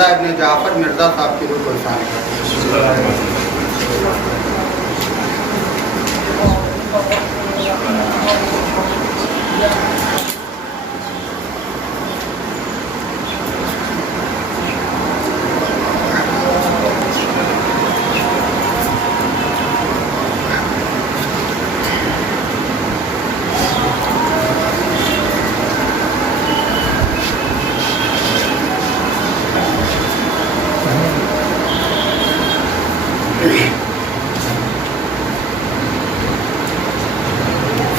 مرزا ابن جعفر مرزا صاحب کی روح کو شامل کرتے ہیں۔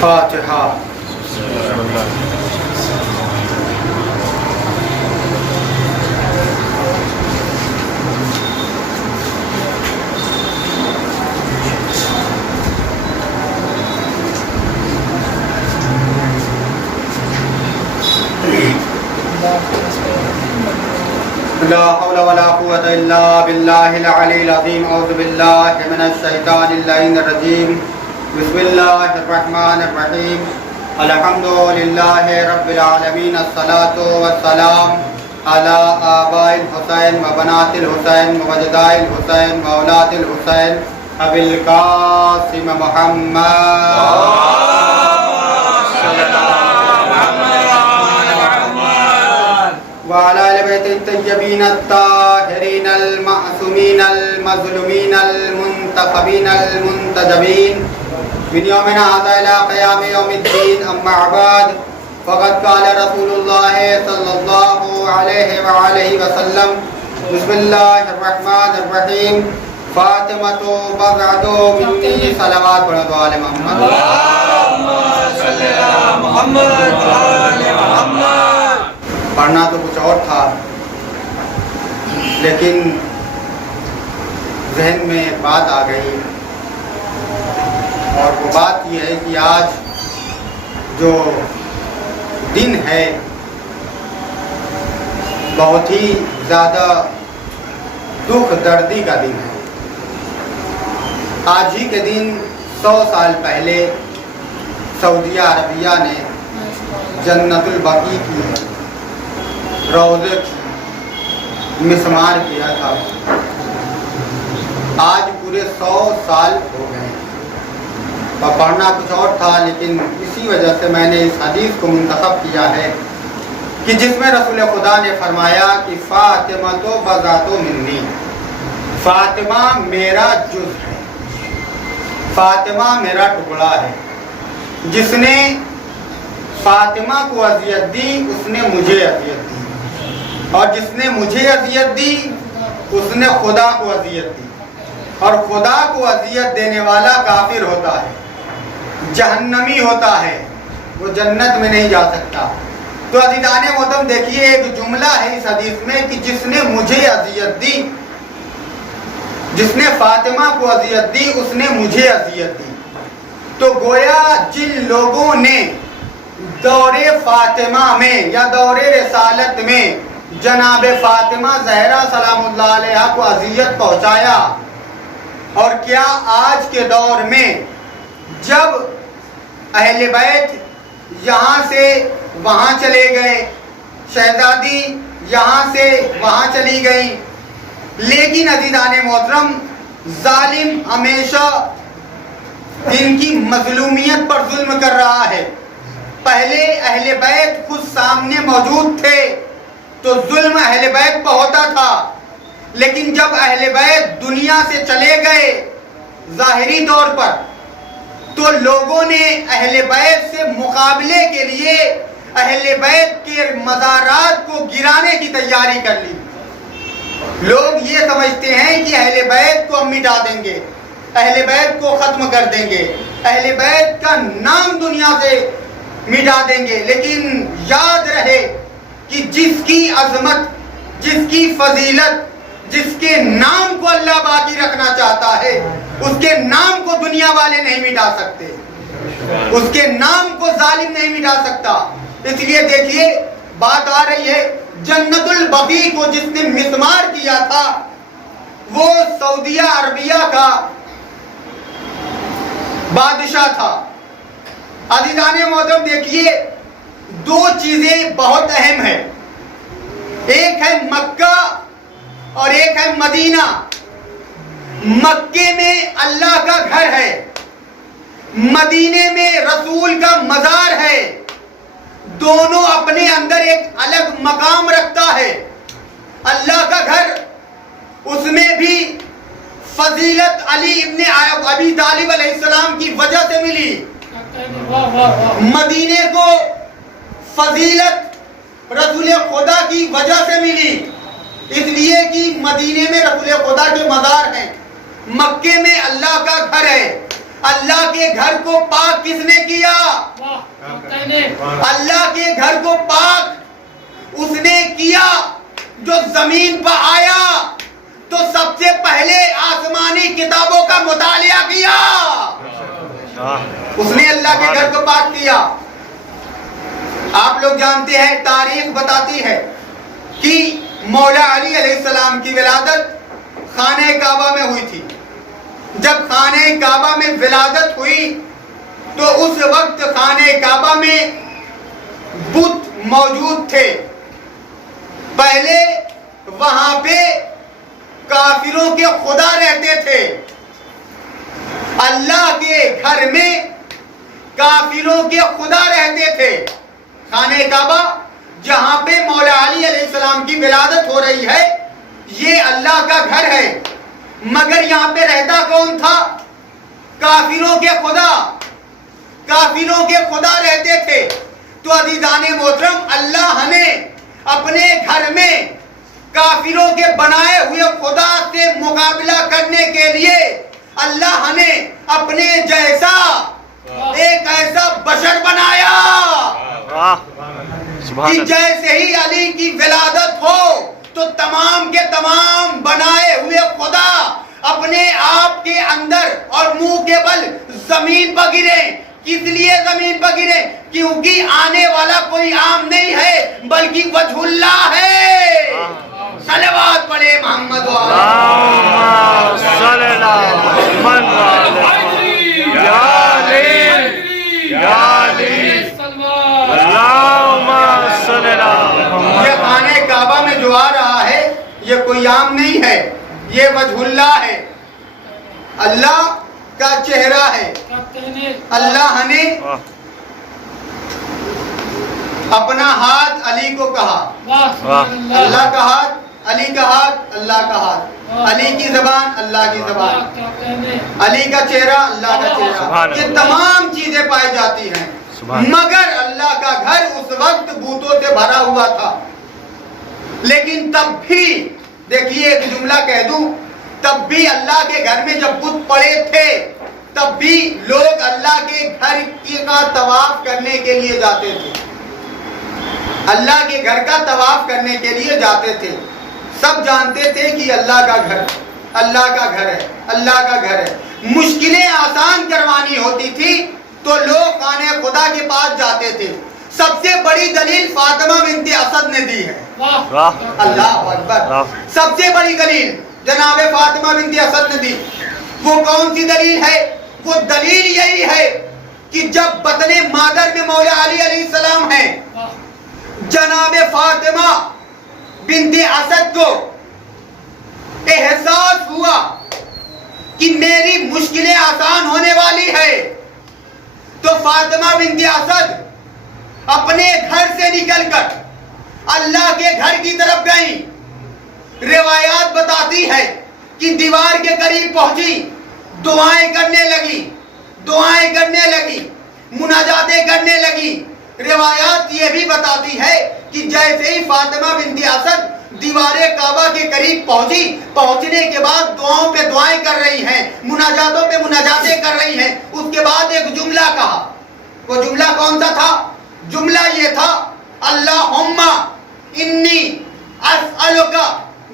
فاتحہ۔ لا حول ولا قوة إلا بالله العلي العظيم أعوذ بالله من الشيطان اللعين الرجيم بسم الله الرحمن الرحيم الحمد لله رب العالمين الصلاة والسلام على آباء الحسين وبنات الحسين ووجداء الحسين وأولاد الحسين أبي القاسم محمد وعلى آل بيت الطيبين الطاهرين المعصومين المظلومين المنتخبين المنتجبين من يومنا هذا إلى قيام يوم الدين أما بعد فقد قال رسول الله صلى الله عليه وآله وسلم بسم الله الرحمن الرحيم فاطمة بضعة مني صلوات على محمد اللهم صل على محمد وآل محمد۔ پڑھنا تو کچھ اور تھا لیکن ذہن میں ایک بات آ گئی، اور وہ بات یہ ہے کہ آج جو دن ہے بہت ہی زیادہ دکھ دردی کا دن ہے۔ آج ہی کے دن 100 سال پہلے سعودیہ عربیہ نے جنت البقیع کی روضے مسمار کیا تھا۔ آج پورے 100 سال ہو گئے اور پڑھنا کچھ اور تھا لیکن اسی وجہ سے میں نے اس حدیث کو منتخب کیا ہے کہ جس میں رسول خدا نے فرمایا کہ فاطمہ تو بضعۃ منی، فاطمہ میرا جز ہے، فاطمہ میرا ٹکڑا ہے۔ جس نے فاطمہ کو اذیت دی اس نے مجھے اذیت دی، اور جس نے مجھے اذیت دی اس نے خدا کو اذیت دی، اور خدا کو اذیت دینے والا کافر ہوتا ہے، جہنمی ہوتا ہے، وہ جنت میں نہیں جا سکتا۔ تو عزیزان محترم دیکھیے ایک جملہ ہے اس حدیث میں کہ جس نے مجھے اذیت دی، جس نے فاطمہ کو اذیت دی اس نے مجھے اذیت دی۔ تو گویا جن لوگوں نے دور فاطمہ میں یا دور رسالت میں جناب فاطمہ زہرا سلام اللہ علیہ کو اذیت پہنچایا، اور کیا آج کے دور میں جب اہل بیت یہاں سے وہاں چلے گئے، شہزادی یہاں سے وہاں چلی گئی، لیکن عزیزان محترم ظالم ہمیشہ ان کی مظلومیت پر ظلم کر رہا ہے۔ پہلے اہل بیت خود سامنے موجود تھے تو ظلم اہل بیت پہ ہوتا تھا، لیکن جب اہل بیت دنیا سے چلے گئے ظاہری طور پر تو لوگوں نے اہل بیت سے مقابلے کے لیے اہل بیت کے مزارات کو گرانے کی تیاری کر لی۔ لوگ یہ سمجھتے ہیں کہ اہل بیت کو ہم مٹا دیں گے، اہل بیت کو ختم کر دیں گے، اہل بیت کا نام دنیا سے مٹا دیں گے، لیکن یاد رہے کہ جس کی عظمت، جس کی فضیلت، جس کے نام کو اللہ باقی رکھنا چاہتا ہے اس کے نام کو دنیا والے نہیں مٹا سکتے، اس کے نام کو ظالم نہیں مٹا سکتا۔ اس لیے دیکھیے بات آ رہی ہے جنت البقیع کو جس نے مسمار کیا تھا وہ سعودیہ عربیہ کا بادشاہ تھا۔ عزیزان محترم دیکھیے دو چیزیں بہت اہم ہیں، ایک ہے مکہ اور ایک ہے مدینہ. مکے میں اللہ کا گھر ہے, مدینے میں رسول کا مزار ہے. دونوں اپنے اندر ایک الگ مقام رکھتا ہے. اللہ کا گھر, اس میں بھی فضیلت علی ابن ابی طالب علیہ السلام کی وجہ سے ملی. مدینے کو فضیلت رسول خدا کی وجہ سے ملی, اس لیے کہ مدینے میں رسول خدا کے مزار ہیں. مکے میں اللہ کا گھر ہے. اللہ کے گھر کو پاک کس نے کیا؟ اللہ کے گھر کو پاک اس نے کیا جو زمین پر آیا تو سب سے پہلے آسمانی کتابوں کا مطالعہ کیا. اس نے اللہ کے گھر کو پاک کیا. آپ لوگ جانتے ہیں, تاریخ بتاتی ہے کہ مولا علی علیہ السلام کی ولادت خانہ کعبہ میں ہوئی تھی. جب خانہ کعبہ میں ولادت ہوئی تو اس وقت خانہ کعبہ میں بت موجود تھے. پہلے وہاں پہ کافروں کے خدا رہتے تھے. اللہ کے گھر میں کافروں کے خدا رہتے تھے. خانہ کعبہ جہاں پہ مولا علی علیہ السلام کی ولادت ہو رہی ہے, یہ اللہ کا گھر ہے. مگر یہاں پہ رہتا کون تھا؟ کافروں کے خدا. کافروں کے خدا رہتے تھے. تو عزیزان محترم, اللہ نے اپنے گھر میں کافروں کے بنائے ہوئے خدا سے مقابلہ کرنے کے لیے اللہ نے اپنے جیسا ایک ایسا بشر بنایا کہ جیسے ہی علی کی ولادت ہو تو تمام کے تمام بنائے ہوئے خدا اپنے آپ کے اندر اور منہ کے بل زمین پر گرے. کس لیے زمین پر گرے؟ کیونکہ آنے والا کوئی عام نہیں ہے بلکہ وجہ اللہ ہے. صلوات پڑھے محمد یہ خانہ کعبہ میں جو آ رہا ہے یہ کوئی عام نہیں ہے, یہ وجہ اللہ ہے. اللہ کا چہرہ ہے. اللہ نے اپنا ہاتھ علی کو کہا. اللہ کا ہاتھ, علی کا ہاتھ, اللہ کا ہاتھ. علی کی زبان, اللہ کی زبان. علی کا چہرہ, اللہ کا چہرہ. یہ تمام چیزیں پائی جاتی ہیں. مگر اللہ کا گھر اس وقت بتوں سے بھرا ہوا تھا. لیکن تب بھی دیکھیے, ایک جملہ کہہ دوں, تب بھی اللہ کے گھر میں جب بت پڑے تھے تب بھی لوگ اللہ کے گھر کا طواف کرنے کے لیے جاتے تھے. اللہ کے گھر کا طواف کرنے کے لیے جاتے تھے. سب جانتے تھے کہ اللہ کا گھر, اللہ کا گھر ہے, اللہ کا گھر ہے. مشکلیں آسان کروانی ہوتی تھی تو لوگ خانہ خدا کے پاس جاتے تھے. سب سے بڑی دلیل فاطمہ بنت اسد نے دی ہے. اللہ اکبر. سب سے بڑی دلیل جناب فاطمہ بنت اسد نے دی. وہ کون سی دلیل ہے؟ وہ دلیل یہی ہے کہ جب بطن مادر میں مولا علی علیہ السلام ہیں, جناب فاطمہ بنت اسد کو احساس ہوا کہ میری مشکلیں آسان ہونے والی ہے, تو فاطمہ بنت اسد اپنے گھر سے نکل کر اللہ کے گھر کی طرف گئیں. روایات بتاتی ہے کہ دیوار کے قریب پہنچی, دعائیں کرنے لگی, دعائیں کرنے لگی, مناجاتیں کرنے لگی. روایات یہ بھی بتاتی ہے کہ جیسے ہی فاطمہ بنت اسد دیوار کعبہ کے قریب پہنچی, پہنچنے کے بعد دعاؤں پہ دعائیں کر رہی ہیں, مناجاتوں پہ مناجاتیں کر رہی ہیں. اس کے بعد ایک جملہ کہا. وہ جملہ کون سا تھا؟ جملہ یہ تھا, اللہم انی اسألک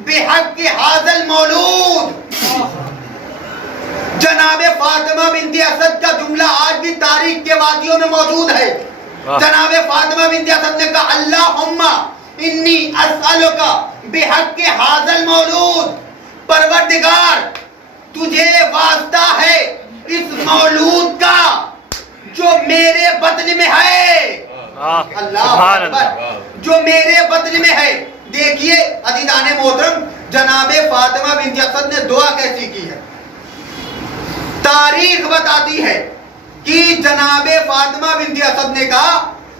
بحق ھذا المولود. جناب فاطمہ بنت اسد کا جملہ آج بھی تاریخ کے وادیوں میں موجود ہے. جناب فاطمہ بنت اسد نے کہا, اللہم انی اسألک بحق ھذا المولود. پروردگار تجھے واسطہ ہے اس مولود کا جو میرے بطن میں ہے. اللہ اکبر, جو میرے بطن میں ہے. دیکھیے عزیزان محترم, جناب فاطمہ بنت اسد نے دعا کیسی کی ہے؟ تاریخ بتاتی ہے کہ جناب فاطمہ بنت اسد نے کہا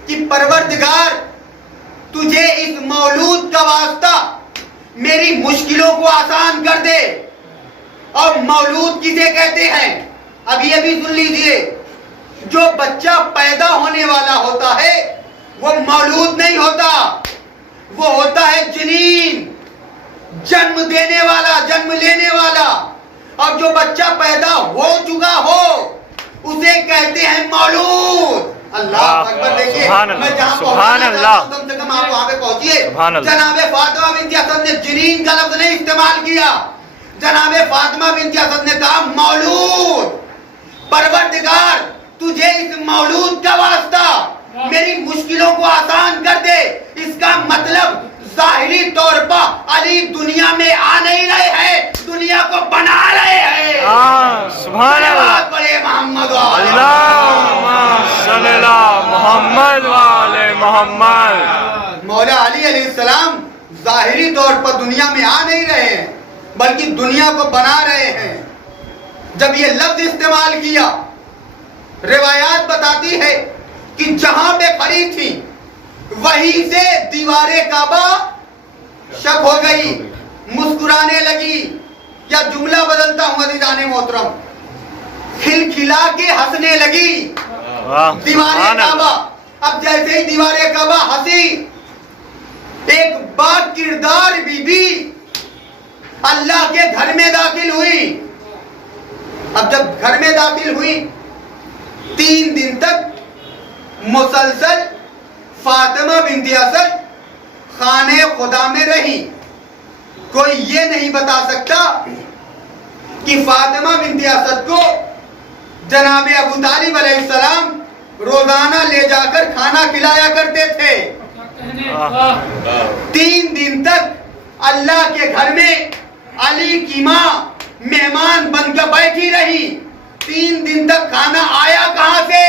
کہ پروردگار تجھے اس مولود کا واسطہ میری مشکلوں کو آسان کر دے. اور مولود کسے کہتے ہیں؟ اب یہ بھی سن لیجئے، جو بچہ پیدا ہونے والا ہوتا ہے وہ مولود نہیں ہوتا، وہ ہوتا ہے جنین، جنم دینے والا، جنم لینے والا. اور جو بچہ پیدا ہو چکا ہو اسے کہتے ہیں مولود. اللہ اکبر. دیکھیے میں جہاں پہنچنا چاہتا ہوں کم سے کم آپ وہاں پہ پہنچیے. جناب فاطمہ بنت اسد نے جنین کا لفظ نہیں استعمال کیا، جناب فاطمہ بنت اسد نے کہا مولود. پروردگار تجھے اس مولود کا واسطہ میری مشکلوں کو آسان کر دے. اس کا مطلب ظاہری طور پر علی دنیا میں آ نہیں رہے ہیں، دنیا کو بنا رہے ہیں. سبحان اللہ. بڑے محمد اللہم صلی اللہ محمد والے محمد. مولا علی علیہ السلام ظاہری طور پر دنیا میں آ نہیں رہے ہیں بلکہ دنیا کو بنا رہے ہیں. جب یہ لفظ استعمال کیا، روایات بتاتی ہے کہ جہاں پہ کھڑی تھی وہیں سے دیوار کعبہ شک ہو گئی، مسکرانے لگی. یا جملہ بدلتا ہوں عزیزان محترم، کھلکھلا کے ہنسنے لگی دیوار کعبہ. اب جیسے ہی دیوار کعبہ ہنسی، ایک با کردار بی بی اللہ کے گھر میں داخل ہوئی. اب جب گھر میں داخل ہوئی 3 دن تک مسلسل فاطمہ بنت اسد خانہ خدا میں رہی. کوئی یہ نہیں بتا سکتا کہ فاطمہ بنت اسد کو جناب ابو طالب علیہ السلام روزانہ لے جا کر کھانا کھلایا کرتے تھے. 3 دن تک اللہ کے گھر میں علی کی ماں مہمان بن کر بیٹھی رہی. 3 دن تک کھانا آیا کہاں سے؟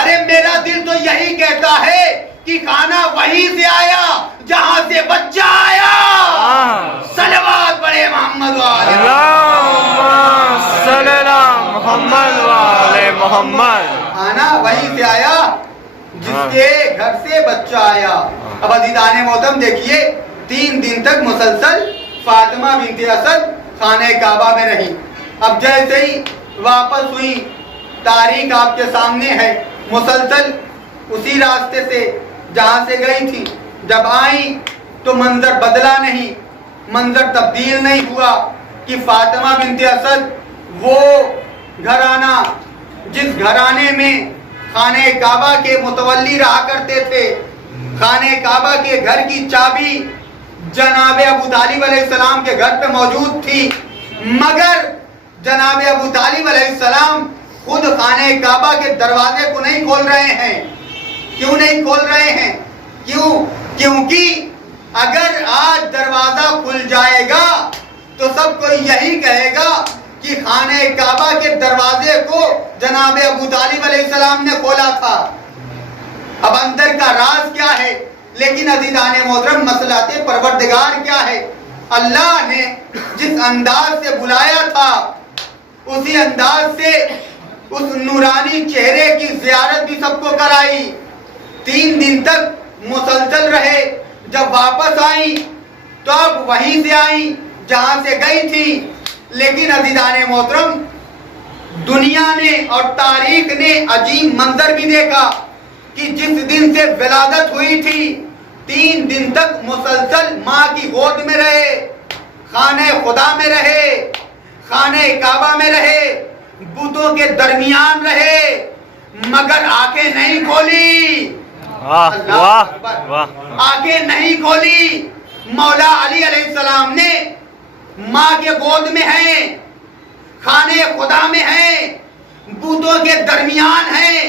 ارے میرا دل تو یہی کہتا ہے کہ کھانا وہیں سے آیا جہاں سے بچہ آیا. صلوات پڑھے محمد والے صلی اللہ محمد والے محمد. کھانا وہیں سے آیا جس کے گھر سے بچہ آیا. اب عزیزان محترم دیکھیے 3 دن تک مسلسل فاطمہ بنت اسد خانہ کعبہ میں رہی. اب جیسے ہی واپس ہوئی، تاریخ آپ کے سامنے ہے، مسلسل اسی راستے سے جہاں سے گئی تھی. جب آئی تو منظر بدلا نہیں، منظر تبدیل نہیں ہوا کہ فاطمہ بنت اسد وہ گھرانہ جس گھرانے میں خانہ کعبہ کے متولی رہا کرتے تھے، خانہ کعبہ کے گھر کی چابی جناب ابو طالب علیہ السلام کے گھر پہ موجود تھی، مگر جناب ابو طالب علیہ السلام خود خانہ کعبہ کے دروازے کو نہیں کھول رہے ہیں. کیوں نہیں کھول رہے ہیں؟ کیونکہ اگر آج دروازہ کھل جائے گا تو سب کوئی یہی کہے گا کہ خانہ کعبہ کے دروازے کو جناب ابو طالب علیہ السلام نے کھولا تھا. اب اندر کا راز کیا ہے؟ لیکن عزیزان محترم مسئلہ پروردگار کیا ہے؟ اللہ نے جس انداز سے بلایا تھا اسی انداز سے اس نورانی چہرے کی زیارت بھی سب کو کرائی. 3 دن تک مسلسل رہے. جب واپس آئیں تو اب وہیں سے آئیں جہاں سے گئی تھی. لیکن عزیزان محترم دنیا نے اور تاریخ نے عجیب منظر بھی دیکھا کہ جس دن سے ولادت ہوئی تھی 3 دن تک مسلسل ماں کی گود میں رہے، خانہ خدا میں رہے، خانہ کعبہ میں رہے، بتوں کے درمیان رہے، مگر آنکھیں نہیں کھولی. آنکھیں نہیں کھولی. مولا علی علیہ السلام نے ماں کے گود میں ہیں، خانہ خدا میں ہیں، بتوں کے درمیان ہیں،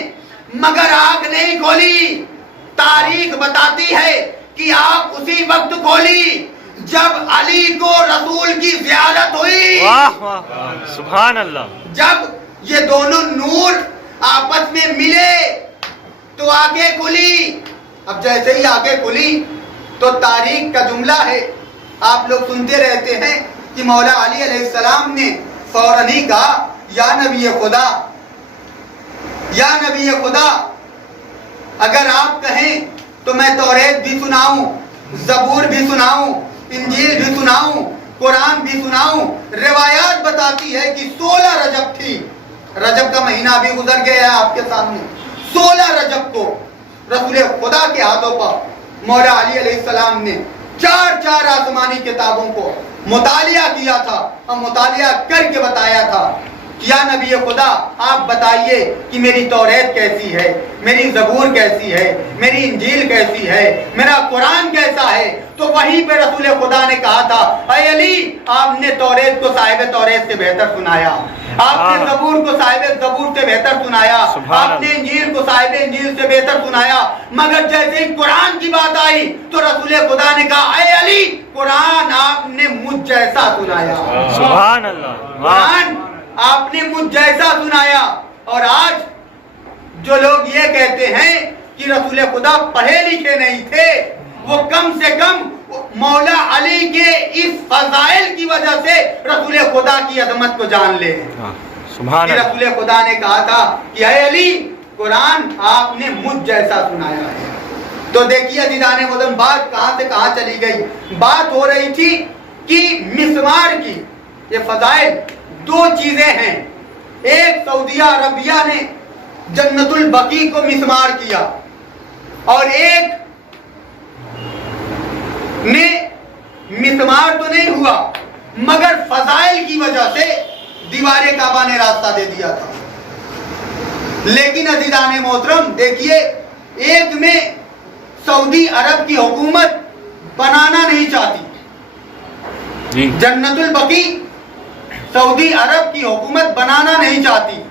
مگر آنکھ نہیں کھولی. تاریخ بتاتی ہے کہ آنکھ اسی وقت کھولی جب علی کو رسول کی زیارت ہوئی. سبحان اللہ. جب یہ دونوں نور آپس میں ملے تو آنکھیں کھلی. اب جیسے ہی آنکھیں کھلی تو تاریخ کا جملہ ہے، آپ لوگ سنتے رہتے ہیں کہ مولا علی علیہ السلام نے فوراً ہی کہا یا نبی خدا، یا نبی خدا، اگر آپ کہیں تو میں توریت بھی سناؤں، زبور بھی سناؤں، انجیل بھی سناؤں، قرآن بھی سناؤں۔ روایات بتاتی ہے کہ 16 رجب تھی، رجب کا مہینہ بھی گزر گیا ہے آپ کے سامنے، 16 رجب کو رسول خدا کے ہاتھوں پر مولا علی علیہ السلام نے چار آسمانی کتابوں کو مطالعہ کیا تھا اور مطالعہ کر کے بتایا تھا کہ یا نبی خدا آپ بتائیے کہ میری توریت کیسی ہے، میری زبور کیسی ہے، میری انجیل کیسی ہے، میرا قرآن کیسا ہے۔ تو وہیں پہ رسول خدا نے کہا تھا اے علی، آپ نے توریت کو صاحب توریت سے بہتر سنایا، آپ نے زبور کو صاحب زبور سے بہتر سنایا، آپ نے انجیل کو صاحب انجیل سے بہتر سنایا، مگر جیسے ہی قرآن کی بات آئی تو رسول خدا نے کہا اے علی، قرآن آپ نے مجھ جیسا سنایا، سبحان اللہ، قرآن آپ نے مجھ جیسا سنایا۔ اور آج جو لوگ یہ کہتے ہیں کہ رسول خدا پڑھے لکھے نہیں تھے، وہ کم سے کم مولا علی کے اس فضائل کی وجہ سے رسول خدا کی عظمت کو جان لے۔ سبحان اللہ، رسول خدا نے کہا تھا کہ اے علی، قرآن آپ نے مجھ جیسا سنایا ہے۔ تو دیکھیے عزیزان محترم، بات کہاں سے کہاں چلی گئی۔ بات ہو رہی تھی کہ مسمار کی یہ فضائل دو چیزیں ہیں، ایک سعودیہ عربیہ نے جنت البقیع کو مسمار کیا اور ایک نے مسمار تو نہیں ہوا مگر فضائل کی وجہ سے دیوار کعبہ نے راستہ دے دیا تھا۔ لیکن عزیزان محترم دیکھیے، ایک میں سعودی عرب کی حکومت بنانا نہیں چاہتی، جنت البقیع سعودی عرب کی حکومت بنانا نہیں چاہتی،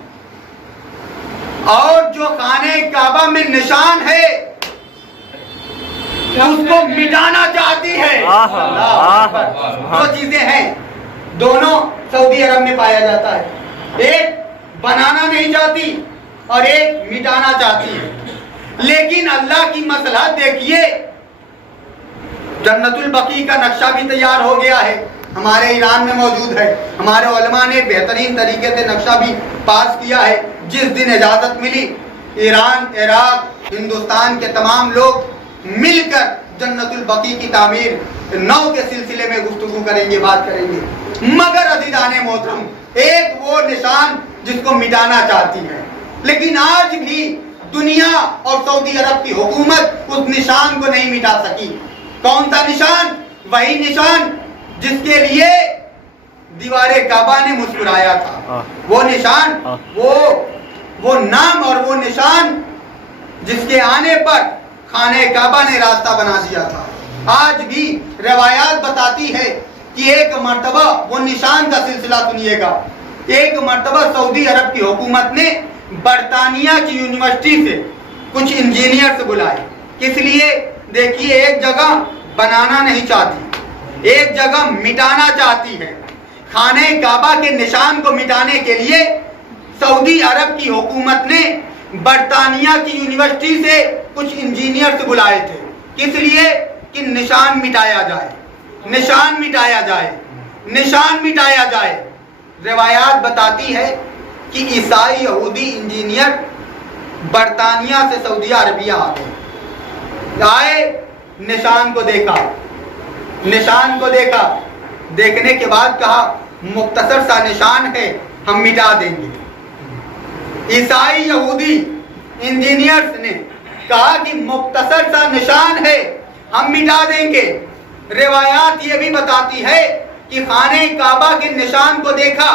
اور جو خانہ کعبہ میں نشان ہے اس کو مٹانا چاہتی ہے۔ دو چیزیں ہیں، دونوں سعودی عرب میں پایا جاتا ہے، ایک بنانا نہیں چاہتی اور ایک مٹانا چاہتی ہے۔ لیکن اللہ کی مصلحت دیکھیے، جنت البقیع کا نقشہ بھی تیار ہو گیا ہے، ہمارے ایران میں موجود ہے، ہمارے علماء نے بہترین طریقے سے نقشہ بھی پاس کیا ہے۔ جس دن اجازت ملی، ایران، عراق، ہندوستان کے تمام لوگ مل کر جنت البقیع کی تعمیر نو کے سلسلے میں گفتگو کریں گے، بات کریں گے۔ مگر عزیزان محترم، ایک وہ نشان جس کو مٹانا چاہتی ہے، لیکن آج بھی دنیا اور سعودی عرب کی حکومت اس نشان کو نہیں مٹا سکی۔ کون سا نشان؟ وہی نشان جس کے لیے دیوار کعبہ نے مسکرایا تھا، وہ نشان، وہ نام اور وہ نشان جس کے آنے پر خانہ کعبہ نے راستہ بنا دیا تھا۔ آج بھی روایات بتاتی ہے کہ ایک مرتبہ وہ نشان کا سلسلہ سنیے گا، ایک مرتبہ سعودی عرب کی حکومت نے برطانیہ کی یونیورسٹی سے کچھ انجینئر سے بلائے، کس لیے؟ دیکھیے، ایک جگہ بنانا نہیں چاہتی، ایک جگہ مٹانا چاہتی ہے۔ خانہ کعبہ کے نشان کو مٹانے کے لیے سعودی عرب کی حکومت نے برطانیہ کی یونیورسٹی سے کچھ انجینئر سے بلائے تھے، کس لیے؟ کہ نشان مٹایا جائے، نشان مٹایا جائے، نشان مٹایا جائے۔ روایات بتاتی ہے کہ عیسائی یہودی انجینئر برطانیہ سے سعودی عربیہ آئے، نشان کو دیکھا، نشان کو دیکھا، دیکھنے کے بعد کہا مختصر سا نشان ہے، ہم مٹا دیں گے۔ عیسائی یہودی انجینئرز نے کہا کہ مختصر سا نشان ہے، ہم مٹا دیں گے۔ روایات یہ بھی بتاتی ہے کہ خانہ کعبہ کے نشان کو دیکھا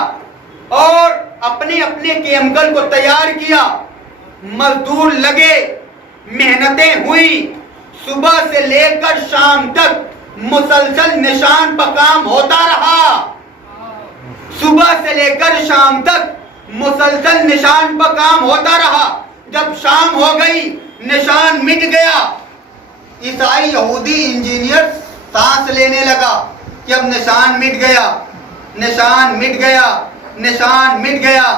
اور اپنے اپنے کیمیکل کو تیار کیا، مزدور لگے، محنتیں ہوئی، صبح سے لے کر شام تک مسلسل نشان پر کام ہوتا رہا، صبح سے لے کر شام تک مسلسل نشان پر کام ہوتا رہا۔ جب شام ہو گئی، نشان مٹ گیا، عیسائی یہودی انجینئر سانس لینے لگا کہ اب نشان مٹ گیا، نشان مٹ گیا، نشان مٹ گیا۔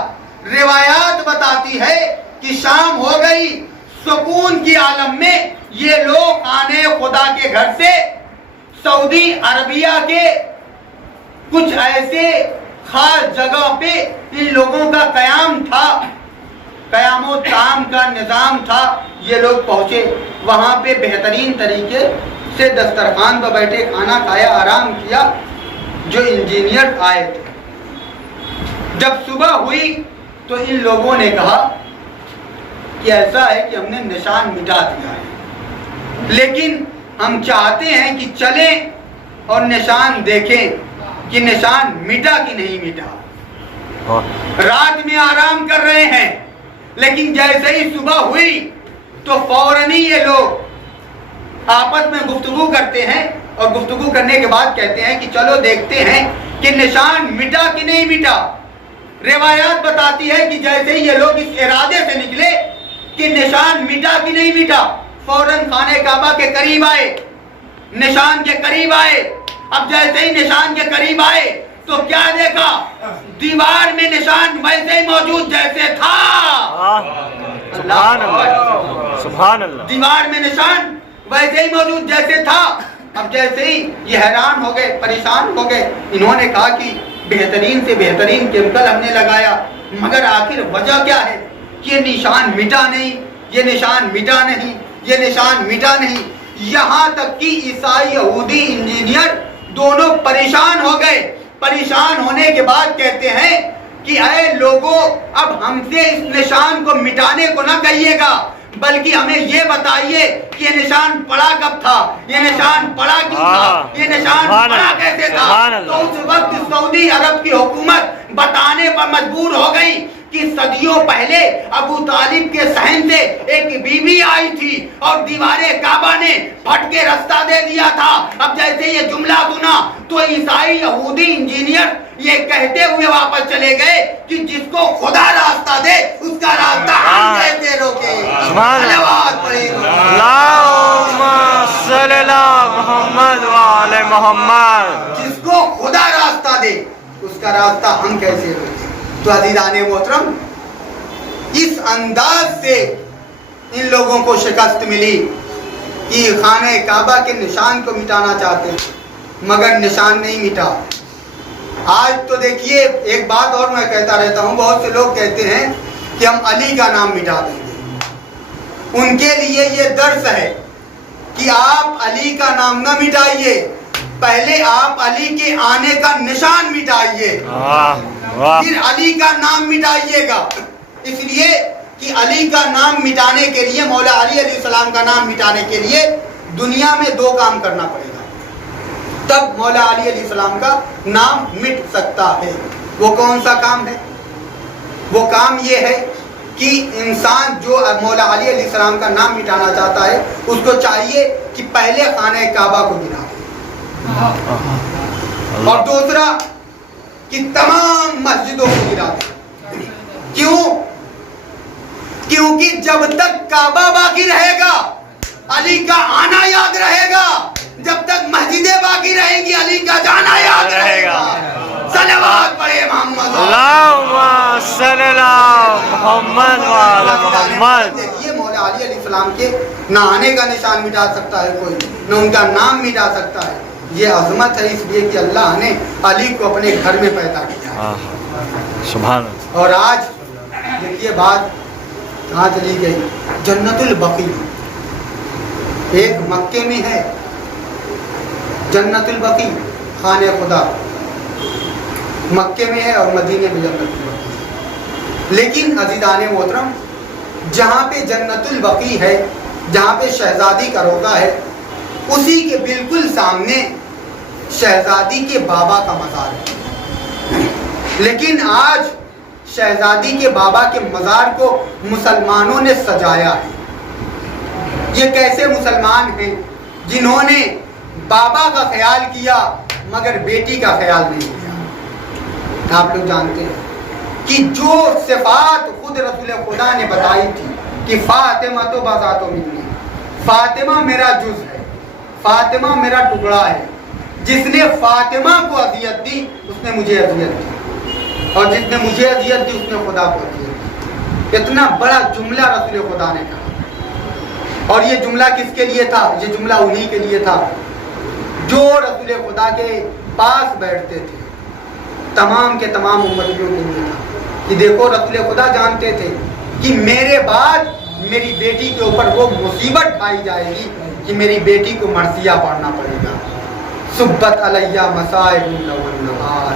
روایات بتاتی ہے کہ شام ہو گئی، سکون کی عالم میں یہ لوگ آنے خدا کے گھر سے سعودی عربیہ کے کچھ ایسے خاص جگہ پہ ان لوگوں کا قیام تھا، قیام و طعام کا نظام تھا. یہ لوگ پہنچے وہاں پہ بہترین طریقے سے دسترخوان پر بیٹھے کھانا کھایا، آرام کیا. جو انجینئر آئے تھے جب صبح ہوئی تو ان لوگوں نے کہا کہ ایسا ہے کہ ہم نے نشان مٹا دیا ہے، لیکن ہم چاہتے ہیں کہ چلیں اور نشان دیکھیں کہ نشان مٹا کہ نہیں مٹا. رات میں آرام کر رہے ہیں، لیکن جیسے ہی صبح ہوئی تو فوراً ہی یہ لوگ آپس میں گفتگو کرتے ہیں اور گفتگو کرنے کے بعد کہتے ہیں کہ چلو دیکھتے ہیں کہ نشان مٹا کہ نہیں مٹا. روایات بتاتی ہے کہ جیسے ہی یہ لوگ اس ارادے سے نکلے کہ نشان مٹا کہ نہیں مٹا، فوراً خانہ کعبہ کے قریب آئے، نشان کے قریب آئے. اب جیسے ہی نشان کے قریب آئے تو کیا دیکھا؟ دیوار میں نشان ویسے ہی موجود جیسے تھا. سبحان اللہ، سبحان اللہ. دیوار میں نشان ویسے ہی موجود جیسے تھا. اب جیسے ہی یہ حیران ہو گئے، پریشان ہو گئے. انہوں نے کہا کہ بہترین سے بہترین کیمیکل ہم نے لگایا، مگر آخر وجہ کیا ہے؟ یہ نشان مٹا نہیں، یہ نشان مٹا نہیں، یہ نشان مٹا نہیں. یہاں تک کہ عیسائی یہودی انجینئر دونوں پریشان ہو گئے. پریشان ہونے کے بعد کہتے ہیں کہ اے لوگوں، اب ہم سے اس نشان کو مٹانے کو نہ کہیے گا، بلکہ ہمیں یہ بتائیے کہ یہ نشان پڑا کب تھا، یہ نشان پڑا کیوں تھا، یہ نشان پڑا کیسے تھا. تو اس وقت سعودی عرب کی حکومت بتانے پر مجبور ہو گئی کہ صدیوں پہلے ابو طالب کے صحن سے ایک بیوی آئی تھی اور دیوار کعبہ نے پھٹ کے راستہ دے دیا تھا. اب جیسے یہ جملہ سنا تو عیسائی یہودی انجینئر یہ کہتے ہوئے واپس چلے گئے کہ جس کو خدا راستہ دے اس کا راستہ ہم کیسے روکے. صلوات پڑھیں. اللہم صلی علی محمد وعلی محمد. جس کو خدا راستہ دے اس کا راستہ ہم کیسے روکے. تو عزیزان محترم، اس انداز سے ان لوگوں کو شکست ملی کہ خانہ کعبہ کے نشان کو مٹانا چاہتے ہیں مگر نشان نہیں مٹا. آج تو دیکھیے ایک بات اور میں کہتا رہتا ہوں، بہت سے لوگ کہتے ہیں کہ ہم علی کا نام مٹا دیں گے. ان کے لیے یہ درس ہے کہ آپ علی کا نام نہ مٹائیے، پہلے آپ علی کے آنے کا نشان مٹائیے، پھر علی کا نام مٹائیے گا. اس لیے کہ علی کا نام مٹانے کے لیے، مولا علی علیہ السلام کا نام مٹانے کے لیے دنیا میں دو کام کرنا پڑے گا، تب مولا علی علیہ السلام کا نام مٹ سکتا ہے. وہ کون سا کام ہے؟ وہ کام یہ ہے کہ انسان جو مولا علی علیہ السلام کا نام مٹانا چاہتا ہے اس کو چاہیے کہ پہلے خانہ کعبہ کو گرا دے، اور دوسرا کہ تمام مسجدوں کو گرا دے. کیوں؟ کیونکہ جب تک کعبہ باقی رہے گا علی کا آنا یاد رہے گا، جب تک مسجدیں باقی رہیں گی علی کا جانا یاد رہے گا. صلوات پڑھے محمد. اللہم صلی علی محمد وعلی محمد. دیکھیے مولا علی علیہ السلام کے نہ آنے کا نشان مٹا سکتا ہے کوئی، نہ ان کا نام مٹا سکتا ہے. یہ عظمت ہے اس لیے کہ اللہ نے علی کو اپنے گھر میں پیدا کیا. سبحان اللہ. اور آج دیکھیے بات کہاں چلی گئی. جنت البقیع ایک مکے میں ہے، جنت البقیع خانہ خدا مکے میں ہے اور مدینے میں جنت البقیع. لیکن عزیزان محترم، جہاں پہ جنت البقیع ہے، جہاں پہ شہزادی کا روضہ ہے، اسی کے بالکل سامنے شہزادی کے بابا کا مزار ہے. لیکن آج شہزادی کے بابا کے مزار کو مسلمانوں نے سجایا ہے. یہ کیسے مسلمان ہیں جنہوں نے بابا کا خیال کیا مگر بیٹی کا خیال نہیں کیا؟ آپ لوگ جانتے ہیں کہ جو صفات خود رسول خدا نے بتائی تھی کہ فاطمہ تو بذات منی، فاطمہ میرا جز ہے، فاطمہ میرا ٹکڑا ہے. جس نے فاطمہ کو اذیت دی اس نے مجھے اذیت دی، اور جس نے مجھے اذیت دی اس نے خدا کو اذیت دی. اتنا بڑا جملہ رسول خدا نے کہا. اور یہ جملہ کس کے لیے تھا؟ یہ جملہ انہی کے لیے تھا جو رسول خدا کے پاس بیٹھتے تھے، تمام کے تمام امتیوں کے لیے تھا کہ دیکھو رسول خدا جانتے تھے کہ میرے بعد میری بیٹی کے اوپر وہ مصیبت ڈھائی جائے گی کہ میری بیٹی کو مرثیہ پڑھنا پڑے گا، سبت علیہ مصائب والنہار۔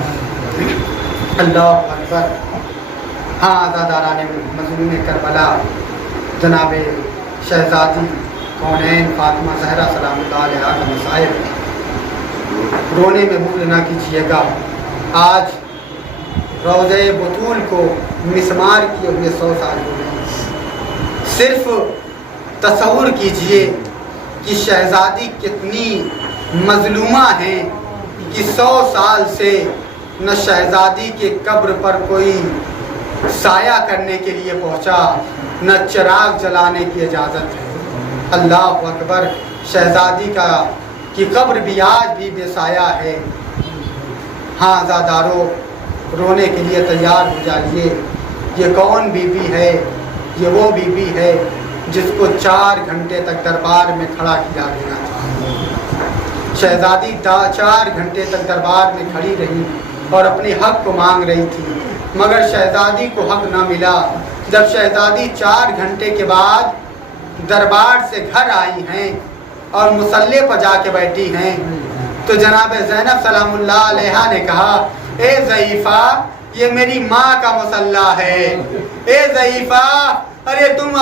اللہ اکبر۔ ہاں آزاداران مظلوم کربلا جناب شہزادی کونین فاطمہ زہرا سلام اللہ علیہا کا مصائب، رونے میں بخل نہ کیجیے گا۔ آج روضہ بطول کو مسمار کیے ہوئے 100 سال ہو گئے۔ صرف تصور کیجئے کہ شہزادی کتنی مظلومہ ہیں کہ 100 سال سے نہ شہزادی کے قبر پر کوئی سایہ کرنے کے لیے پہنچا، نہ چراغ جلانے کی اجازت ہے۔ اللہ اکبر۔ شہزادی کی قبر بھی آج بھی بے سایہ ہے۔ ہاں آزادارو، رونے کے لیے تیار ہو جائیے۔ یہ کون بی بی ہے؟ یہ وہ بی بی ہے جس کو 4 گھنٹے تک دربار میں کھڑا کیا گیا تھا۔ شہزادی 4 گھنٹے تک دربار میں کھڑی رہی اور اپنے حق کو مانگ رہی تھی، مگر شہزادی کو حق نہ ملا۔ جب شہزادی 4 گھنٹے کے بعد دربار سے گھر آئی ہیں اور مصلے پر جا کے بیٹھی ہیں تو جناب زینب سلام اللہ علیہا نے کہا، اے ضعیفہ، یہ میری ماں کا مصلہ ہے۔ اے ضعیفہ، ارے تم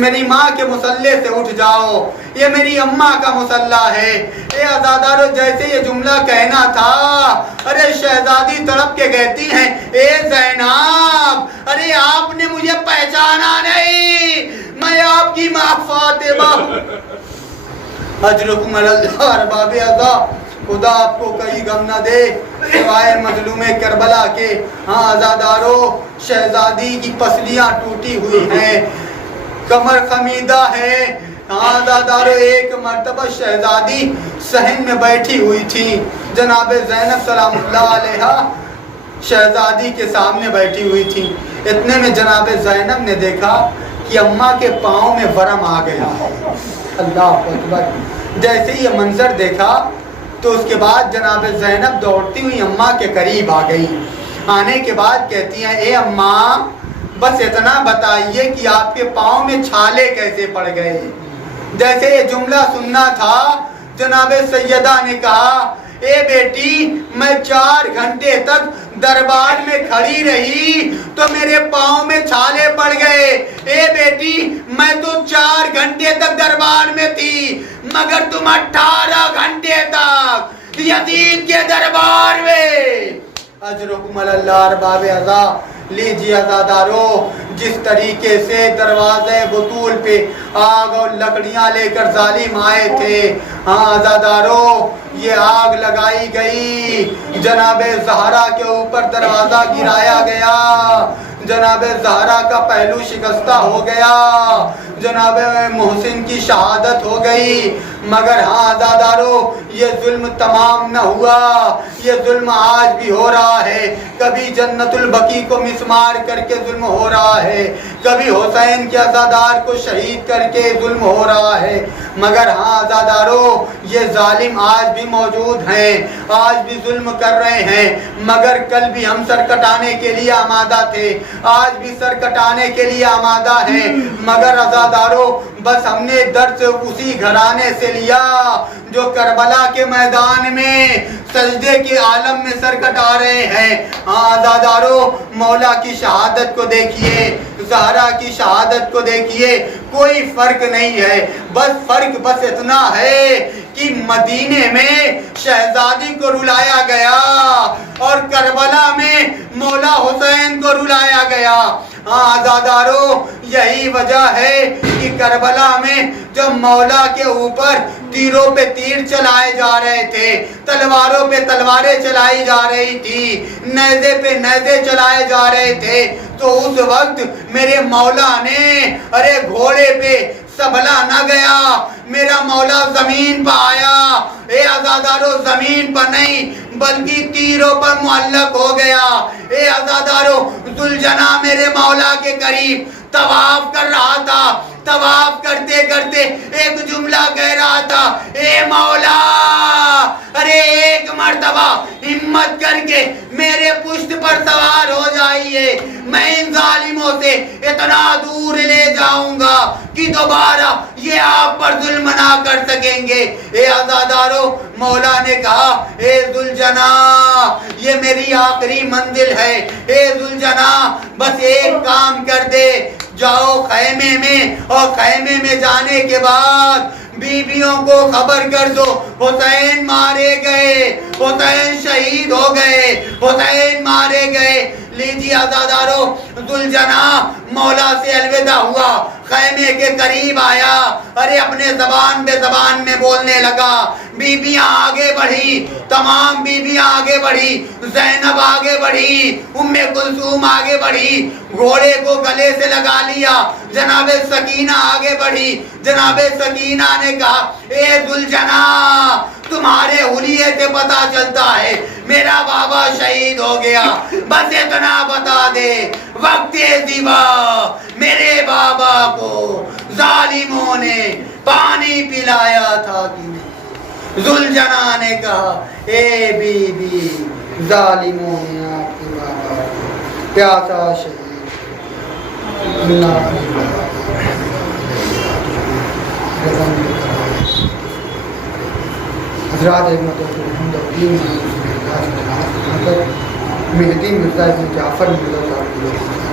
میری ماں کے مصلے سے اٹھ جاؤ، یہ میری اماں کا مصلہ ہے۔ اے آزادارو، جیسے یہ جملہ کہنا تھا، ارے شہزادی تڑپ کے کہتی ہیں، اے زینب، ارے آپ نے مجھے پہچانا نہیں، میں آپ کی ماں فاطمہ ہوں۔ اجرکم اللہ ارباب اعضاء، خدا آپ کو کہیں غم نہ دے سوائے مظلوم کربلا کے۔ ہاں آزادارو، شہزادی کی پسلیاں ٹوٹی ہوئی ہیں، کمر خمیدہ ہے۔ ہاں آزادارو، ایک مرتبہ شہزادی صحن میں بیٹھی ہوئی تھی، جناب زینب سلام اللہ علیہا شہزادی کے سامنے بیٹھی ہوئی تھی۔ اتنے میں جناب زینب نے دیکھا کہ اماں کے پاؤں میں ورم آ گیا ہے۔ اللہ اکبر۔ جیسے یہ منظر دیکھا تو اس کے بعد جناب زینب دوڑتی ہوئی اماں کے قریب آ گئی۔ آنے کے بعد کہتی ہیں، اے اماں، بس اتنا بتائیے کہ آپ کے پاؤں میں چھالے کیسے پڑ گئے؟ جیسے یہ جملہ سننا تھا، جناب سیدہ نے کہا، اے بیٹی، میں 4 گھنٹے تک دربار میں کھڑی رہی تو میرے پاؤں میں چھالے پڑ گئے۔ اے بیٹی، میں تو 4 گھنٹے تک دربار میں تھی، مگر تم 18 گھنٹے تک یزید کے دربار میں۔ اجرکم اللہ ارباب اعضاء۔ لیجیے آزادارو، جس طریقے سے دروازے بطول پہ آگ اور لکڑیاں لے کر ظالم آئے تھے، ہاں آزادارو، یہ آگ لگائی گئی، جناب زہرا کے اوپر دروازہ گرایا گیا، جناب زہرا کا پہلو شکستہ ہو گیا، جناب محسن کی شہادت ہو گئی، مگر ہاں آزادارو، یہ ظلم تمام نہ ہوا، یہ ظلم آج بھی ہو رہا ہے۔ کبھی جنت البقیع کو مسمار کر کے ظلم ہو رہا ہے، کبھی حسین کے عزادار کو شہید کر کے ظلم ہو رہا ہے، مگر ہاں عزادارو، یہ ظالم آج بھی موجود ہیں، آج بھی ظلم کر رہے ہیں، مگر کل بھی ہم سر کٹانے کے لیے آمادہ تھے، آج بھی سر کٹانے کے لیے آمادہ ہیں، مگر عزادارو، بس ہم نے درس اسی گھرانے سے لیا جو کربلا کے میدان میں سجدے کے عالم میں سر کٹا رہے ہیں۔ ہاں عزادارو، مولا کی شہادت کو دیکھیے، زہرا کی شہادت کو دیکھیے، کوئی فرق نہیں ہے، بس فرق بس اتنا ہے کہ مدینے میں شہزادی کو رلایا گیا اور کربلا میں مولا حسین کو رلایا گیا۔ ہاں عزادارو، یہی وجہ ہے کہ کربلا میں جب مولا کے اوپر تیروں پہ تیر چلائے جا رہے تھے، تلواروں پہ تلواریں چلائی جا رہی تھی، نیزے پہ نیزے چلائے جا رہے تھے، تو اس وقت میرے مولا نے ارے گھوڑے پہ سنبھلا نہ گیا، میرا مولا زمین پر آیا، اے عزادارو زمین پر نہیں بلکہ تیروں پر معلق ہو گیا۔ اے عزادارو، ذوالجناح میرے مولا کے قریب طواف کر رہا تھا، طواف کرتے کرتے ایک جملہ کہہ رہا تھا، اے مولا ارے ایک مرتبہ ہمت کر کے میرے پشت پر سوار ہو جائیے، میں ان ظالموں سے اتنا دور لے جاؤں گا کہ دوبارہ یہ آپ پر ظلم نہ کر سکیں گے۔ اے عزادارو، مولا نے کہا اے ذوالجناح یہ میری آخری منزل ہے، اے ذوالجناح بس ایک کام کر دے، جاؤ خیمے میں، اور خیمے میں جانے کے بعد بیویوں کو خبر کر دو حسین مارے گئے، حسین شہید ہو گئے، حسین مارے گئے۔ لیجیے عزادارو، ذوالجناح مولا سے الوداع ہوا، خیمے کے قریب آیا، ارے اپنے زبان بے زبان میں بولنے لگا، بیویاں آگے بڑھی، تمام بیویاں آگے بڑھی، زینب آگے بڑھی، ام کلثوم آگے بڑھی، گھوڑے کو گلے سے لگا لیا، جناب سکینہ آگے بڑھی۔ جناب سکینہ نے کہا اے ذوالجناح تمہارے حلیے سے پتا چلتا ہے میرا بابا شہید ہو گیا، بس اتنا بتا دے وقت زیبا میرے بابا کو ظالموں نے پانی پلایا تھا کہ نہیں؟ ذوالجناح نے کہا اے بی بی ظالموں نے آپ کے بابا کو پیاسا شہید حضرات مہدی مرزا ابن جعفر مرزا صاحب